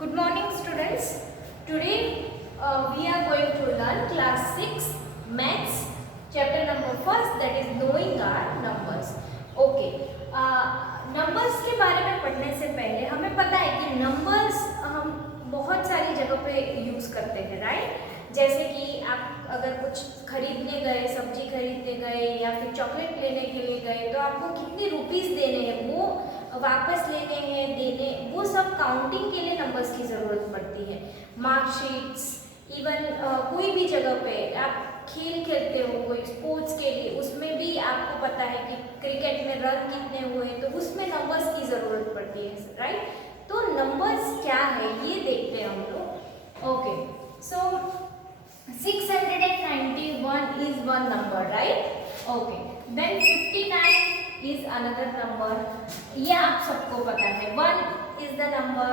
Good morning students. Today we are going to learn class 6 maths chapter number 1 that is knowing our numbers. Okay. Numbers के बारे में पढ़ने से पहले हमें पता है कि नंबर्स हम बहुत सारी जगह पे यूज़ करते हैं, राइट? जैसे कि आप अगर कुछ खरीदने गए, सब्जी खरीदने गए या फिर चॉकलेट लेने के लिए गए, तो आपको कितने रुपीस देने हैं, वो वापस लेने हैं, देने, वो सब काउंटिंग के लिए नंबर्स की ज़रूरत पड़ती है। मार्कशीट्स, इवन कोई भी जगह पे आप खेल खेलते हो, कोई स्पोर्ट्स के लिए, उसमें भी आपको पता है कि क्रिकेट में रन कितने हुए, तो उसमें नंबर्स की ज़रूरत पड़ती है, राइट? तो नंबर्स क्या है ये देखते हैं हम लोग। Okay, so 691 is one number, right? Okay, then 59 is another number. ये आप सबको पता है। 1 is the number,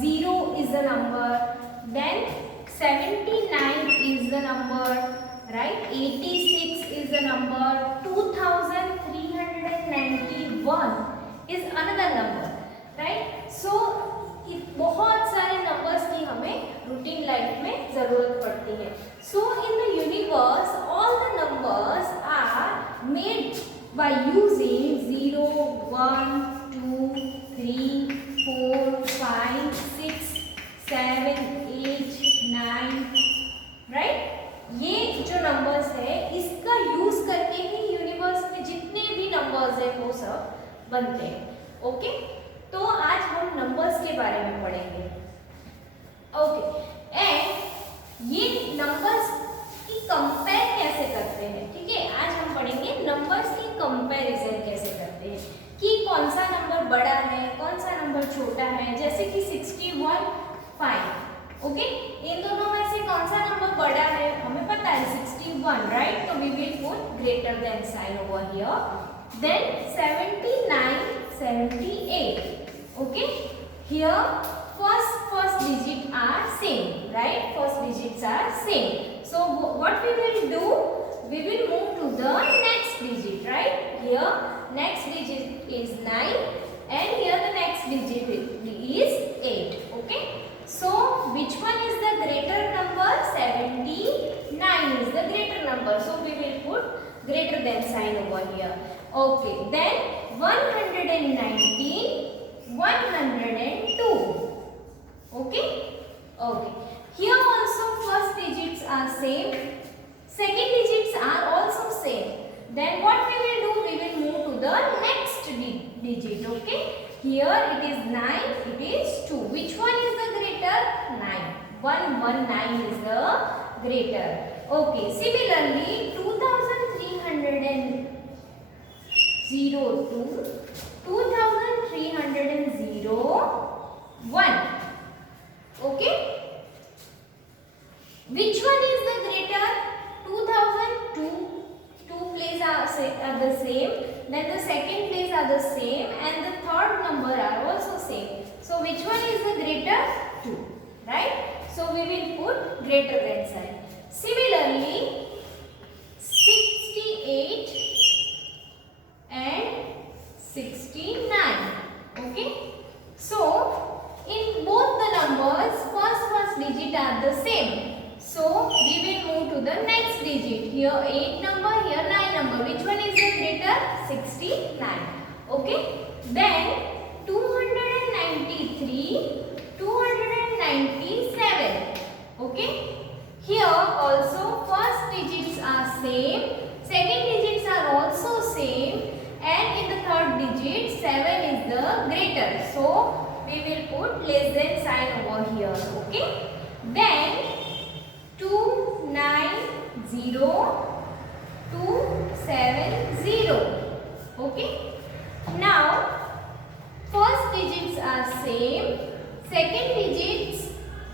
0 is the number, then 79 is the number, right? 86 is the number, 2391 is another number, right? So बहुत सारे नंबर्स की हमें routine life में जरूरत पड़ती है। So in the universe all the numbers are made by using 0, 1, 2, 3, 4, 5, 6, 7, 8, 9, right? ये जो नंबर्स है इसका यूज करके ही यूनिवर्स में जितने भी नंबर्स है वो सब बनते हैं। ओके, तो आज हम नंबर्स के बारे में पढ़ेंगे। ओके, एंड ये नंबर्स की कंपेयर कैसे करते हैं, ठीक है? आज हम पढ़ेंगे नंबर्स की कंपैरिजन कैसे करते हैं कि कौन सा नंबर बड़ा है, कौन सा नंबर छोटा है। जैसे कि 61, 5, ओके, इन दोनों में से कौन सा नंबर बड़ा है हमें पता है, 61, राइट? तो we will put greater than sign over here. Then 79, 78, okay, here first digit are same, right? First digits are same, so what we will do, we will move to the next digit, right? Here next digit is 9 and here the next digit is 8, okay? So which one is the greater number? 79 is the greater number, so we will put greater than sign over here. Okay, then 119, 102, okay? Okay, here also first digits are same, second digits are also same. Then what we will do, we will move to the next digit, okay? Here it is 9, it is 2. Which one is the greater? 9. 119 is the greater. Okay, similarly 2302, 2301, okay? Which one is the greater? 2002, two places are the same, then the second place are the same and the third number are also same. So which one is the greater? 2, right? So we will put greater than sign. Similarly 68 and 69, okay? So in both the numbers first digit are the same, so we will move to the next digit. Here 8 number, here 9 number. Which one is the greater? 69, okay? Then 293, 297, okay? Here also first digits are same, second digits are also same, and in the third digit 7 is the greater, so we will put less than sign over here, okay? Then 290, 270, okay? Now first digits are same, second digits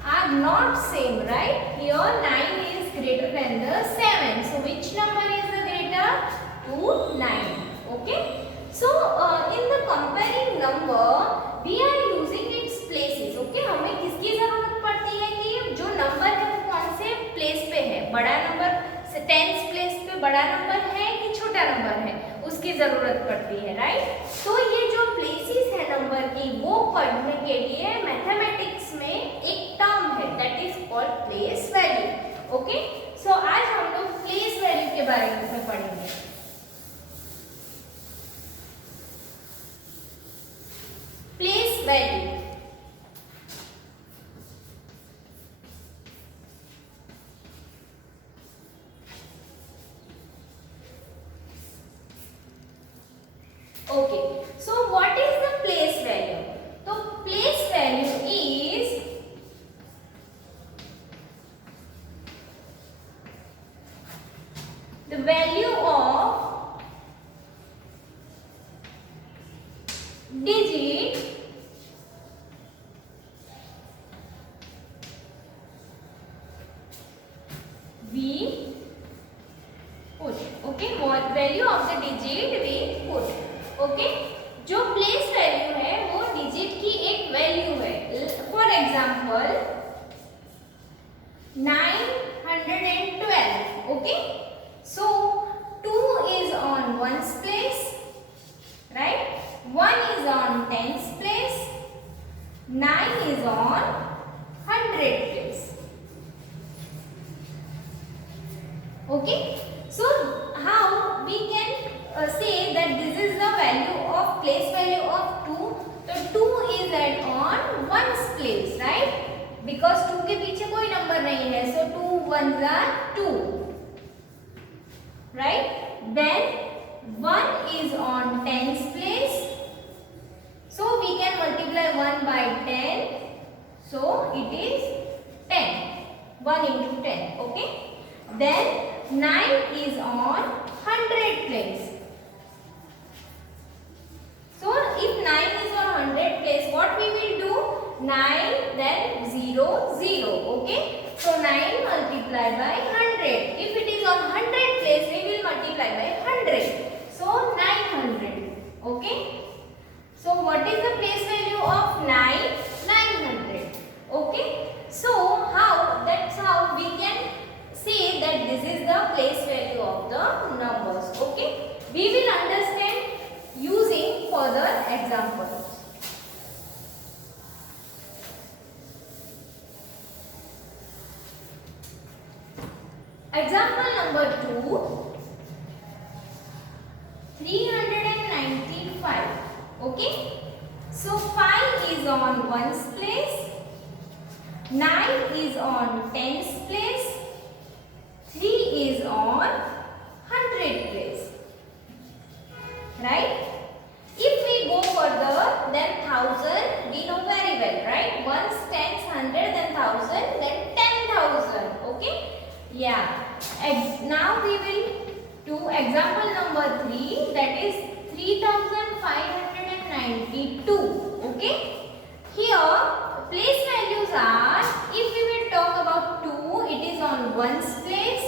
are not same, right? Here 9 is greater than the 7, so which number is the greater? 9, okay? So in the comparing number we are using its places, okay? हमें किसकी जरूरत पड़ती है कि जो number है वो कौन से प्लेस पे है, बड़ा नंबर 10th प्लेस पे बड़ा नंबर है कि छोटा नंबर है, उसकी जरूरत पड़ती है, राइट? तो ये जो प्लेसेस है नंबर की वो पढ़ने के लिए मैथमेटिक्स में value. Okay, so what is the place value? तो place value is the value of digit we put. Okay, what value of the digit we put. Okay, जो प्लेस वैल्यू है वो डिजिट की एक वैल्यू है। For example 912. Okay, so 2 is on ones place, right? 1 is on tens place, 9 is on 100 place. Okay, so how we can say that this is the value of place value of 2? So 2 is at on ones place, right? Because 2 के पीछे कोई number नहीं है, so 2 ones are 2, right? Then 1 is on tens place, so we can multiply 1 by 10, so it is 10, 1 into 10. Okay, then 9 is on 100 place. So if 9 is on 100 place, what we will do? 9 then 0 0. Okay, so 9 multiply by 100. If it is on 100 place, we will multiply by 100, so 900. Okay, so what is the place value of 9? 900. Okay, so that's how we can say that this is the place value of the numbers. Okay, we will understand using further examples. Example number 2, 395. Okay, so 5 is on ones place, 9 is on tens place, 3 is on 100 place, right? If we go further, then 1000 we know very well, right? Ones, tens, 100, then 1000, then 10,000. Okay, yeah. Now we will do example number 3, that is 3592. Okay, here place values are, if we will talk about 2, it is on ones place,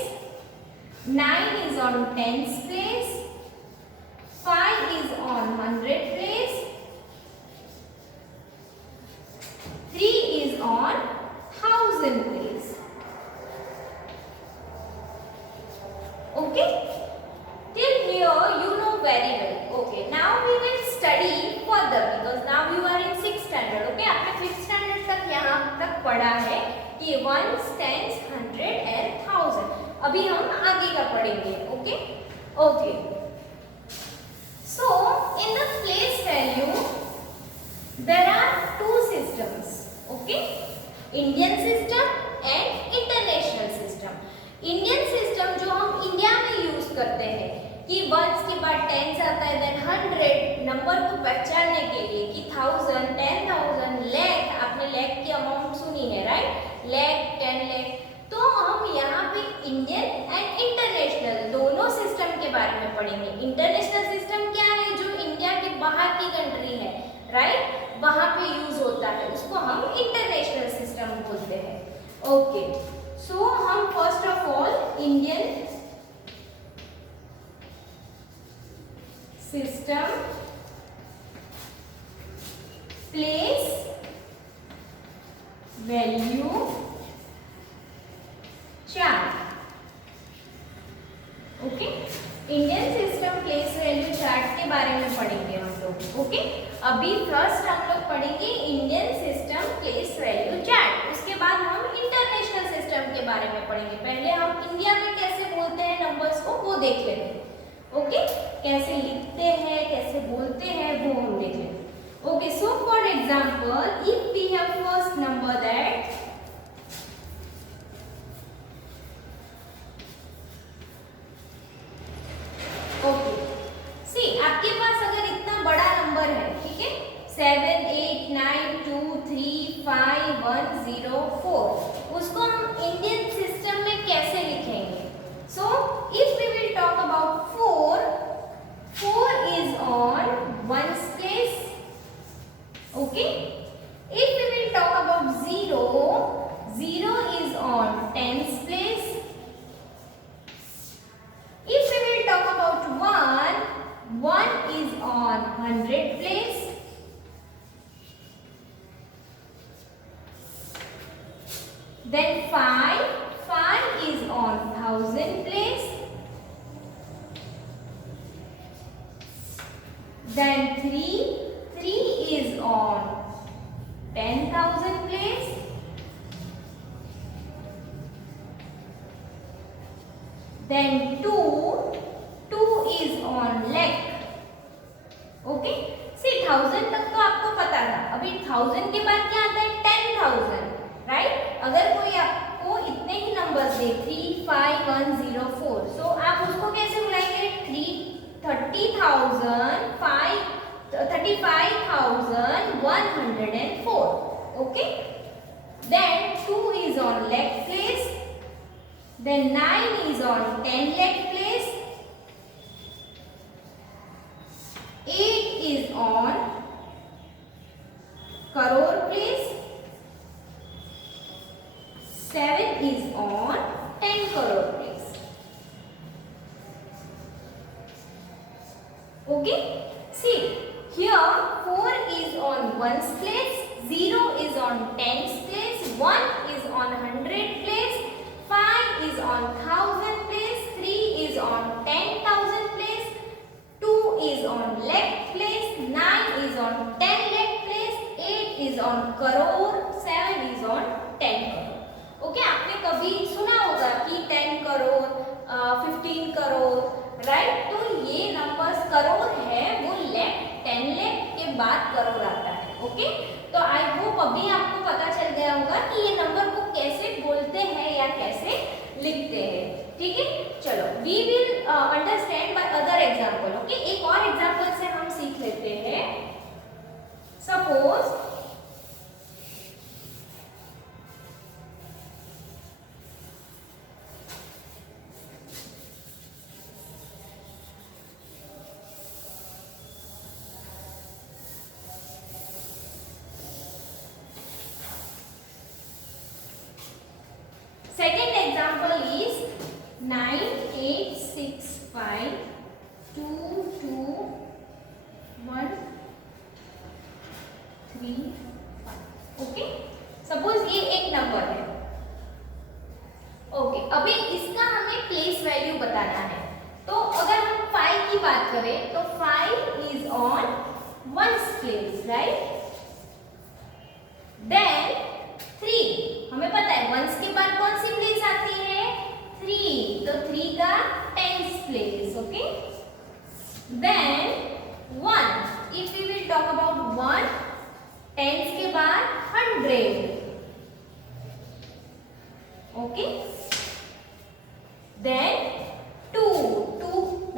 9 is on tens place, 5 is on 100 place, 3 is on 1000 place. Okay, till here you know very well. Okay, now we will study further because now you are in 6th standard. Okay, आपने 5th standard तक यहाँ तक पढ़ा है कि ones, tens, 100 and 1000. अभी हम आगे का पढ़ेंगे. Okay, okay. So in the place value there are two systems. Okay, Indian system and international system. Indian system जो हम इंडिया में यूज करते हैं कि वंस के बाद टेंस आता है, देन 100 नंबर को पहचानने के लिए कि 1000, 10,000, लाख, आपने लाख की अमाउंट सुनी है, राइट? लाख, 10 लाख. तो हम यहाँ पे इंडियन एंड इंटरनेशनल दोनों सिस्टम के बारे में पढ़ेंगे. इंटरनेशनल सिस्टम क्या है? जो इंडिया के बाहर की कंट्री है, राइट, वहाँ पे यूज होता है, उसको हम इंटरनेशनल सिस्टम बोलते हैं. ओके, सो हम first of all Indian system place value chart. Okay, Indian system place value chart के बारे में पढ़ेंगे हम लोग. ओके, अभी फर्स्ट हम लोग पढ़ेंगे Indian system place value chart, उसके बाद हम इंटरनेशनल सिस्टम के बारे में पढ़ेंगे. पहले हम इंडिया में कैसे बोलते हैं नंबर्स को वो देख लेते हैं. ओके, कैसे लिखते हैं, कैसे बोलते हैं वो हम देख लेते हैं. Okay, so for example, if we have first number that okay, see आपके पास अगर इतना बड़ा नंबर है, ठीक है, 7 8 9 2 3 5 1 0 4, उसको हम इंडियन सिस्टम में कैसे लिखेंगे? So if we will talk about 4, 4 is on ones place. Okay. If we will talk about 0, 0 is on tens place. If we will talk about 1, 1 is on hundred place. Then 5, 5 is on thousand place. Then 3, 3 is on 10,000 place. Then 2, 2 is on lakh. Okay, सी 1000 तक तो आपको पता था, अभी 1000 के बाद क्या आता है? 10,000, राइट? अगर कोई आपको इतने ही नंबर्स दे 3 5 1 0 4, सो आप उसको कैसे बुलाएंगे? 35,104. Okay, then 2 is on lakh place. Then 9 is on 10 lakh place. 8 is on crore place. 7 is on 10 crore place. Okay, see here 4 is on ones place, 0 is on tens place, 1 is on hundred place, 5 is on thousand place, 3 is on 10,000 place, 2 is on lakh place, 9 is on 10 lakh place, 8 is on crore, 7 is on 10 crore. Okay, आपने कभी सुना होगा कि 10 crore 15 crore, right? तो ये numbers crore है, वो लाख 10 लाख के बाद करोड़ आता है. ओके, तो आई होप अभी आपको पता चल गया होगा कि ये नंबर को कैसे बोलते हैं या कैसे लिखते हैं. ठीक है, चलो we will understand by other example. Okay, एक और एग्जांपल से हम सीख लेते हैं. Suppose second example is 9 8 6 5 2 2 1 3 5. Okay, suppose ये एक नंबर है. ओके, अभी इसका हमें प्लेस वैल्यू बताना है. तो अगर हम 5 की बात करें तो 5 is on ones place, right? Then 3, हमें पता है वंस के बाद कौन सी प्लेस आती है? 3, तो 3 का tens place. Okay, then 1, if we will talk about 1, tens के बाद 100. ओके, देन 2,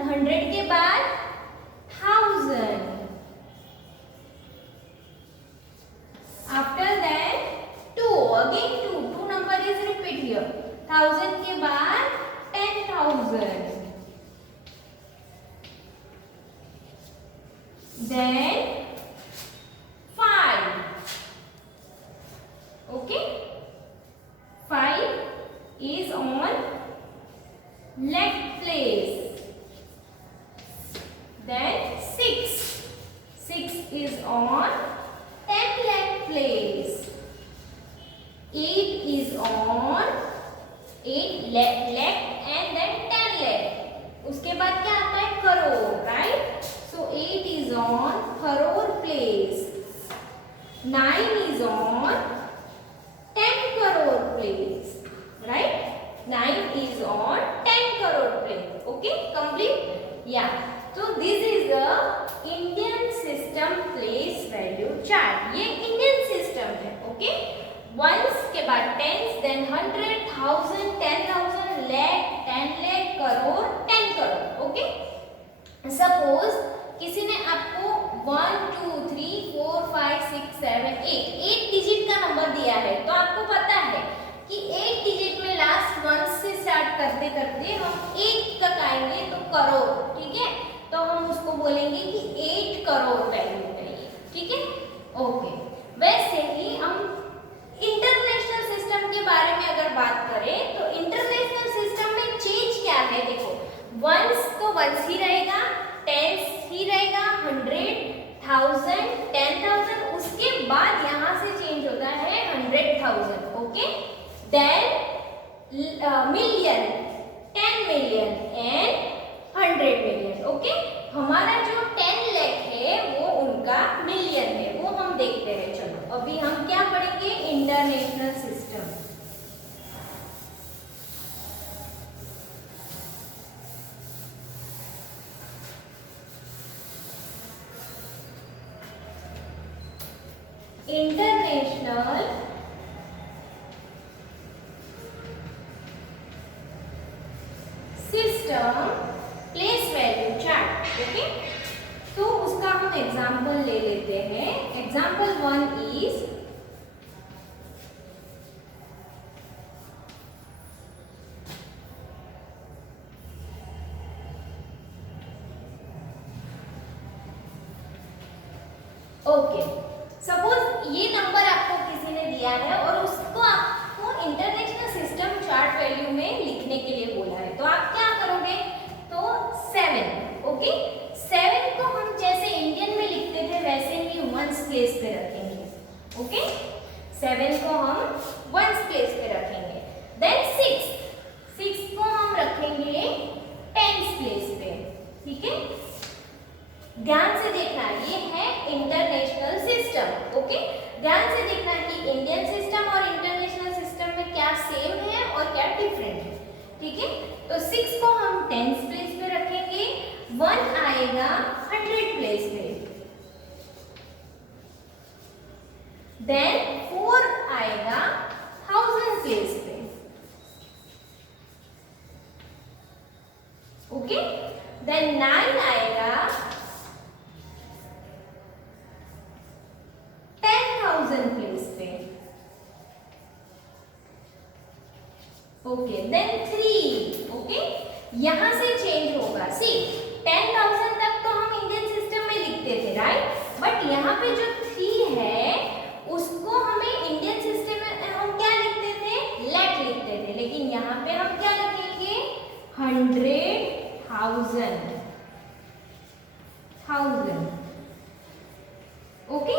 100 के बाद 1000. After that 2, again 2 number is repeat here. 1000 के बाद 10,000. Then 5. Okay, 5 is on lakh place. Then 6 is on 10 lakh place. 8 is on 8 lakh and then 10 lakh. उसके बाद क्या आता है? Crore, right? So 8 is on crore place. 9 is on 10 crore place, right? 9 is on 10 crore place. Okay, complete? Yeah. So this is the Indian system system place value chart, ये Indian system है। Okay, ones के बाद tens, then 100, 1000, 10,000, lakh, 10 lakh, crore, 10 crore. Okay, suppose किसी ने आपको 1 2 3 4 5 6 7 8 digit का number दिया है, तो आपको पता है कि 8 डिजिट में लास्ट 1 से स्टार्ट करते करते हम 8 तक आएंगे तो करोड़, ठीक है, तो हम उसको बोलेंगे कि 8 करोड़ वैल्यू चाहिए, ठीक है। ओके, वैसे ही हम इंटरनेशनल सिस्टम के बारे में अगर बात करें तो इंटरनेशनल सिस्टम में चेंज क्या है, देखो वंस तो वंस ही रहेगा, टेंस ही रहेगा, 100, 1000, 10,000, उसके बाद यहाँ से चेंज होता है 100,000। Okay, then million, 10 million and 100 million. Okay, हमारा जो 10 लाख है वो उनका मिलियन है, वो हम देखते रहे। चलो अभी हम क्या पढ़ेंगे, international system. International system place value chart. Okay, तो उसका हम एग्जांपल ले लेते हैं। एग्जांपल 1 इज ओके, सपोज ये नंबर आपको किसी ने दिया है और उसको आपको इंटरनेशनल सिस्टम चार्ट वैल्यू में लिखने के लिए बोला है, तो आप क्या करोगे, तो 7। ओके, 7 को हम जैसे इंडियन में लिखते थे वैसे ही वंस प्लेस पे रखेंगे। ओके, 7 को हम वंस प्लेस पे रखेंगे। देन 6 को हम रखेंगे टेंस प्लेस पे, ठीक है। ध्यान से देखना, ये है इंटरनेशनल सिस्टम। ओके, ध्यान से देखना कि इंडियन सिस्टम और इंटरनेशनल सिस्टम में क्या सेम है और क्या डिफरेंट है, ठीक है। तो 6 को हम टेंस प्लेस पे रखेंगे, 1 आएगा 100 प्लेस पे, देन 4 आएगा 1000 प्लेस पे। ओके, देन 9 आएगा 10,000 प्लेस पे। Okay, then 3। ओके, यहां से चेंज होगा। सी 10,000 तक तो हम इंडियन सिस्टम में लिखते थे, राइट, बट यहाँ पे जो 3 है उसको हमें इंडियन सिस्टम में हम क्या लिखते थे, लाख लिखते थे, लेकिन यहाँ पे हम क्या लिखेंगे, 100,000। ओके,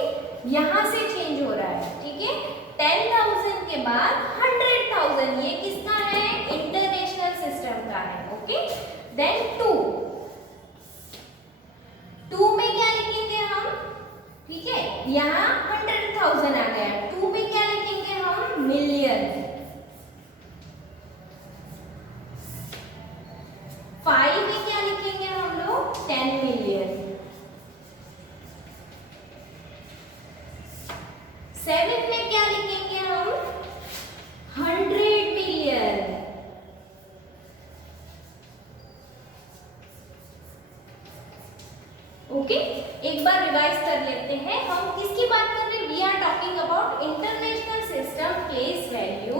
यहां से चेंज हो रहा है, ठीक है। 10,000 के बाद 100,000, ये किसका है, इंटरनेशनल सिस्टम का है। ओके, देन 2 में क्या लिखेंगे हम, ठीक है, यहाँ 100,000 आ गया, 2 में क्या लिखेंगे हम, मिलियन। 5 में क्या लिखेंगे हम लोग, 10 मिलियन। 7 में क्या लिखेंगे हम, 100 मिलियन। ओके, एक बार रिवाइज कर लेते हैं। हम किसकी बात कर रहे हैं, we are talking about international system place value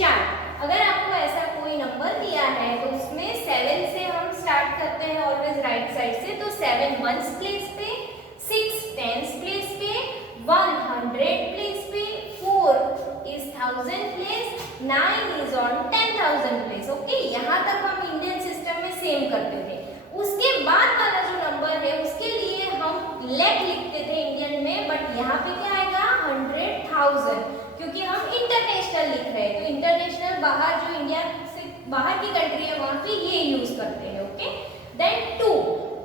chart. अगर आपको ऐसा कोई नंबर दिया है तो उसमें 7 से हम स्टार्ट करते हैं ऑलवेज राइट साइड से, तो 7 वंस प्लेस पे, 6 टेंस प्लेस पे, 100 प्लेस पे, 4 is 1000 place, 9 is on 10,000 place. Okay, यहाँ तक हम इंडियन सिस्टम में सेम करते थे। उसके बाद वाला जो नंबर है उसके लिए हम लाख लिखते थे इंडियन में, बट यहाँ पे क्या आएगा, 100,000, क्योंकि हम इंटरनेशनल लिख रहे हैं, तो इंटरनेशनल बाहर जो इंडिया से बाहर की कंट्री है वहां पे ये यूज करते हैं। ओके, देन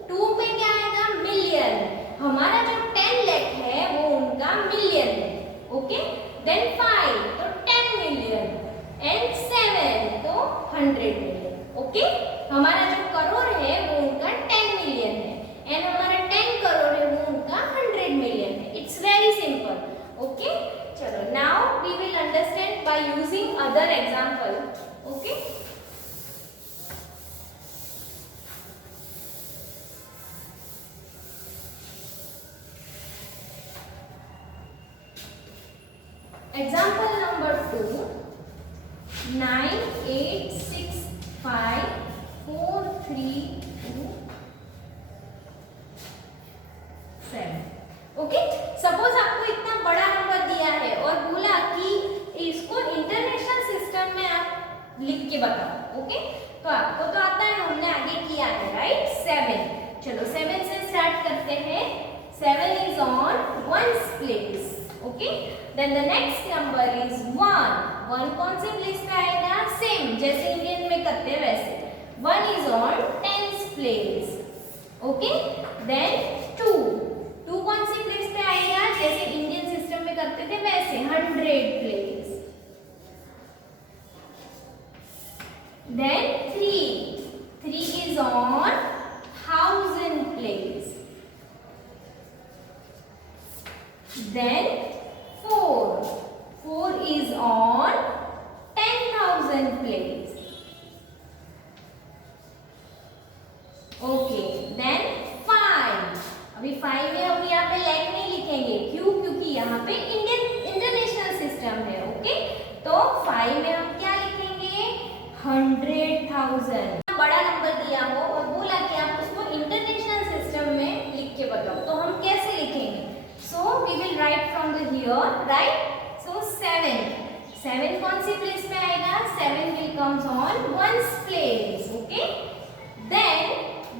2 में क्या आएगा, मिलियन। हमारा जो 10 लाख है वो उनका मिलियन है। ओके, देन 5 तो 10 मिलियन एंड 7 तो 100 मिलियन। ओके, हमारा जो करोड़ है वो उनका 10 मिलियन है एंड हमारा 10 करोड़ है वो उनका 100 by using other example. Okay. Example number 2, 9, 8, 6, 5, 4, 3, 2, 7. Okay, suppose आपको इतना बड़ा नंबर दिया है और बोला कि इसको इंटरनेशनल सिस्टम में आप लिख के बताओ. ओके, तो आपको तो आता है, हमने आगे किया है, राइट. 7. चलो 7 से स्टार्ट करते हैं. 7 is on ones place. Okay, then the next number is 1. 1 कौन से प्लेस पे आएगा? सेम जैसे इंडियन में करते हैं वैसे. 1 is on tens place. Okay, then 2. 2 कौन से प्लेस पे आएगा? जैसे इंडियन सिस्टम में करते थे वैसे 100 place. Then 3. 3 is on 1000 place. Then 4. 4 is on 10,000 place. Okay. Then 5. अभी 5 में हम यहाँ पे लैक नहीं लिखेंगे. क्यों? क्योंकि यहाँ पे इंटरनेशनल सिस्टम है. ओके, तो 5 में हम क्या लिखेंगे? 100,000. बड़ा नंबर दिया हो और बोला कि आप उसको इंटरनेशनल सिस्टम में लिख के बताओ, तो हम कैसे लिखेंगे? So we will write from the here, right? So 7. 7 कौन सी प्लेस पे आएगा? 7 will comes on ones place. Okay. Then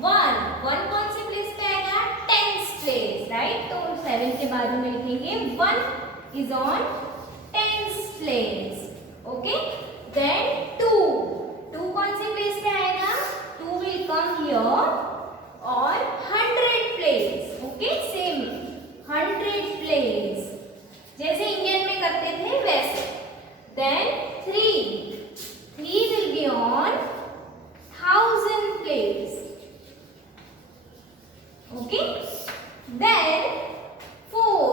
1. 1 कौन सी प्लेस पे आएगा? tens place, right? तो 7 के बाद में लिखेंगे 1 is on tens place. Okay. Then 2. 2 कौन सी प्लेस पे आएगा? 2 will come here on 100 place. Okay, same 100 place. जैसे इंडियन में करते थे वैसे. Then 3. 3 will be on 1000 place. Okay. Then 4.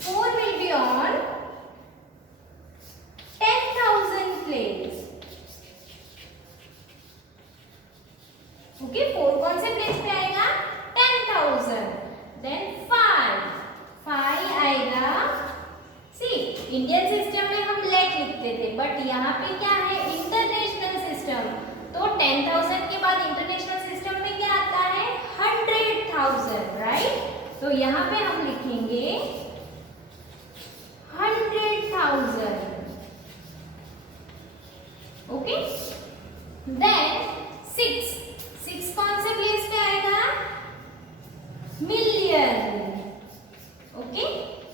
4 will be on 10,000 place. Okay, 4 कौन से प्लेस पे आएगा? 10,000. Then 5. 5 आएगा. सी, इंडियन सिस्टम में हम लैक लिखते थे, बट यहाँ पे क्या है? International system. तो 10,000 के बाद इंटरनेशनल सिस्टम में क्या आता है? 100,000, राइट. तो यहाँ पे हम लिखेंगे 100,000. ओके. देन 6. 6 कौन से प्लेस पे आएगा? मिलियन. ओके,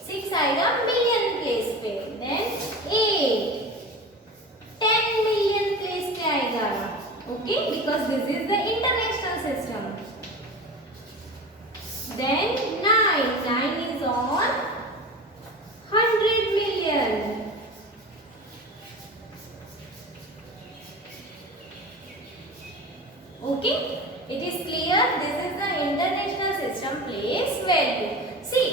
6 आएगा मिलियन प्लेस पे. देन 8. 10 मिलियन प्लेस पे आएगा. Okay, because this is the international system. Then 9. 9 is on 100 million. Okay, it is clear. This is the international system place value. See,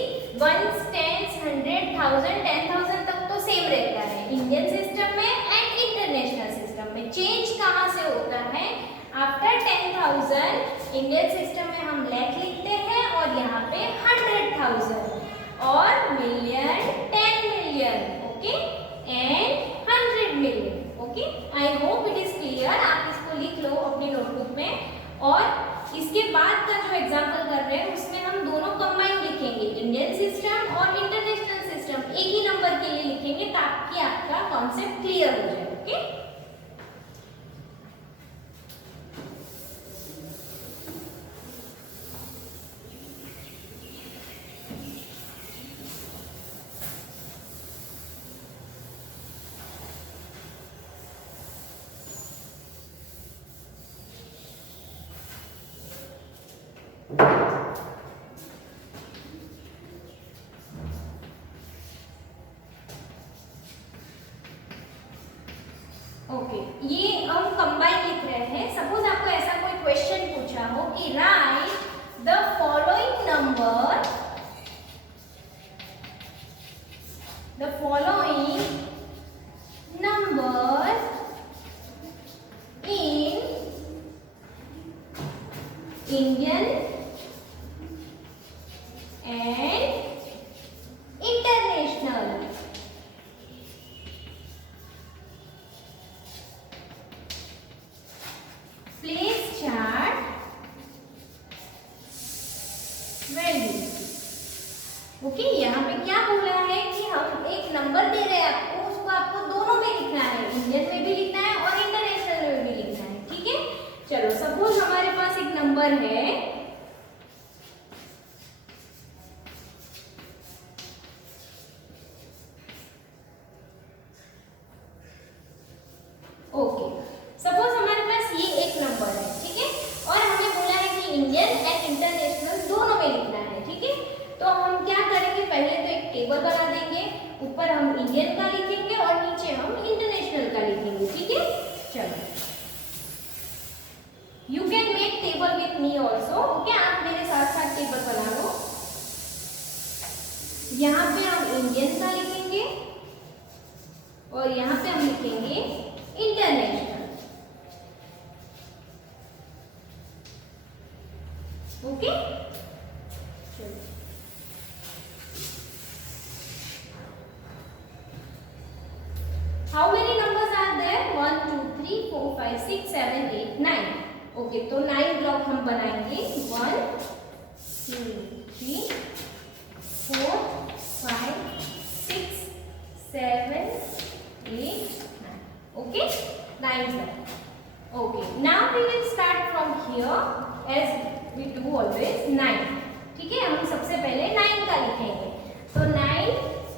ones, tens, 100,000, 10,000 तक तो same रहता है Indian system में and international system में. Change कहाँ से होता है? आफ्टर 10,000 इंडियन सिस्टम में हम लैक लिखते हैं और यहाँ पे 100,000 और million 10 million. Okay, and 100 million. Okay, I hope it is clear. आप इसको लिख लो अपनी नोटबुक में. और इसके बाद का जो एग्जाम्पल कर रहे हैं उसमें हम दोनों कंबाइन लिखेंगे, इंडियन सिस्टम और इंटरनेशनल सिस्टम एक ही नंबर के लिए लिखेंगे ताकि आपका कॉन्सेप्ट क्लियर हो जाए. ओके, ओके, ये हम कंबाइन लिख रहे हैं. सपोज आपको ऐसा कोई क्वेश्चन पूछा हो कि right the following number, the following देंगे, ऊपर हम इंडियन का लिखेंगे और नीचे हम इंटरनेशनल का लिखेंगे, ठीक है। चलो, you can make table with me also, okay. आप मेरे साथ साथ टेबल बना लो। यहाँ पे हम इंडियन का लिखेंगे और यहाँ पे हम लिखेंगे international, okay. How many numbers are there? 1 2 3 4 5 6 7 8 9, okay. तो 9 ब्लॉक हम बनाएंगे। 1 2 3 4 5 6 7 8 9, okay, 9 block, okay। Now we will start from here as we do always 9, ठीक है। हम सबसे पहले 9 का लिखेंगे। तो 9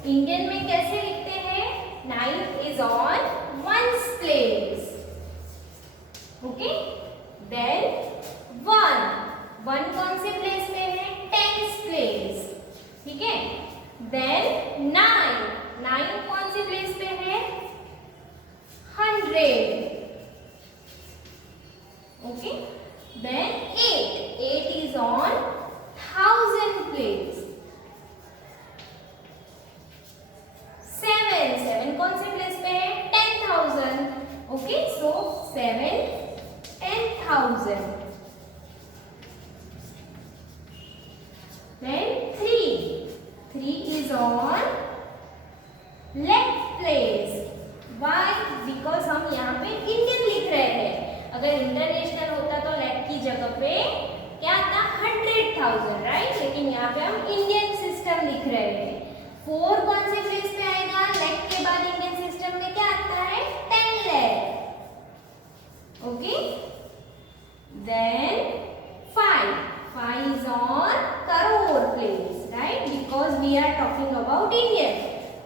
इंडियन में कैसे लिखते हैं? 9 is on ones place, okay। Then 1 कौन से प्लेस पे है? टेंस प्लेस, ठीक है। Then 9 कौन सी प्लेस पे है? 100, okay. Then 8 is on 1000 place। 7 कौन से प्लेस पे है? 10,000, okay. So 7 10,000। Then 3 is on left place। Why? Because हम यहाँ पे इंडियन लिख रहे हैं। अगर इंटरनेशनल होता तो लेफ्ट की जगह पे क्या आता? 100,000, राइट। लेकिन यहाँ पे हम इंडियन सिस्टम लिख रहे हैं। 4 कौन से प्लेस पे आएगा? लेफ्ट के बाद इंडियन सिस्टम में क्या आता है? 10 lakh, okay. Then 5 is on crore place, right? Because we are talking about Indian.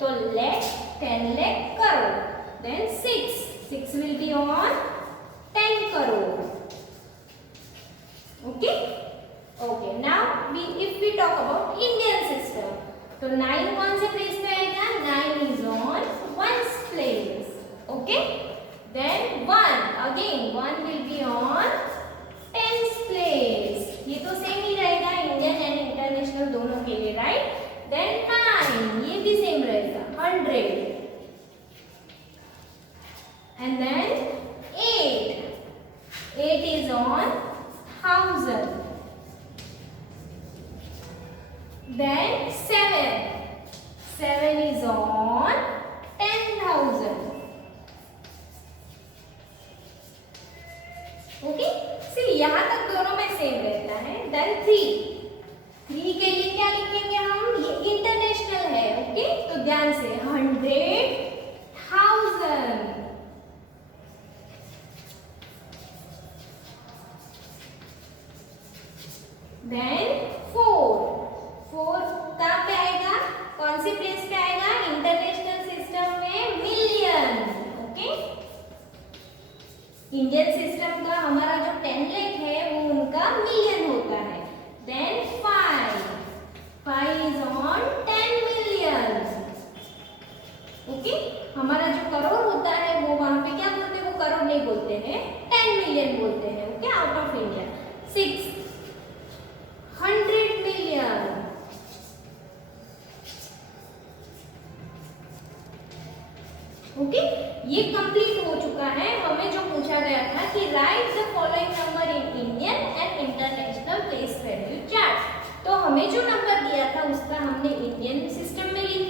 So lakh, 10 lakh, crore. Then 6 will be on 10 crore. Okay? Okay. Now if we talk about Indian system, तो 9 कौन से place पे आएगा? 9 is on ones place. Okay? Then 1 will be on tens place. ये तो same ही रहेगा Indian and international दोनों के लिए, राइट। देन 9 ये भी सेम रहेगा 100, and then 8 is on 1000, then 7 is on 10,000, okay. यहाँ तक दोनों में सेम रहता है। देन 3 के लिए क्या लिखेंगे हम? ये इंटरनेशनल है, ओके। तो ध्यान से 100,000, देन 4 कहाँ पे आएगा? कौन सी प्लेस पे आएगा? इंटरनेशनल सिस्टम में मिलियन, ओके। इंडियन सिस्टम का हमारा जो 10 लाख है वो उनका मिलियन होता है। Then 5 is on 10 million, okay. हमारा जो करोड़ होता है वो वहां पे क्या बोलते हैं? वो करोड़ नहीं बोलते हैं, 10 मिलियन बोलते हैं, okay, out of India. 6 100 million, okay. ये कंप्लीट हो चुका है। हमें जो पूछा गया था कि right the following number in Indian and international place value chart, तो हमें जो नंबर दिया था उसका हमने इंडियन सिस्टम में लिखा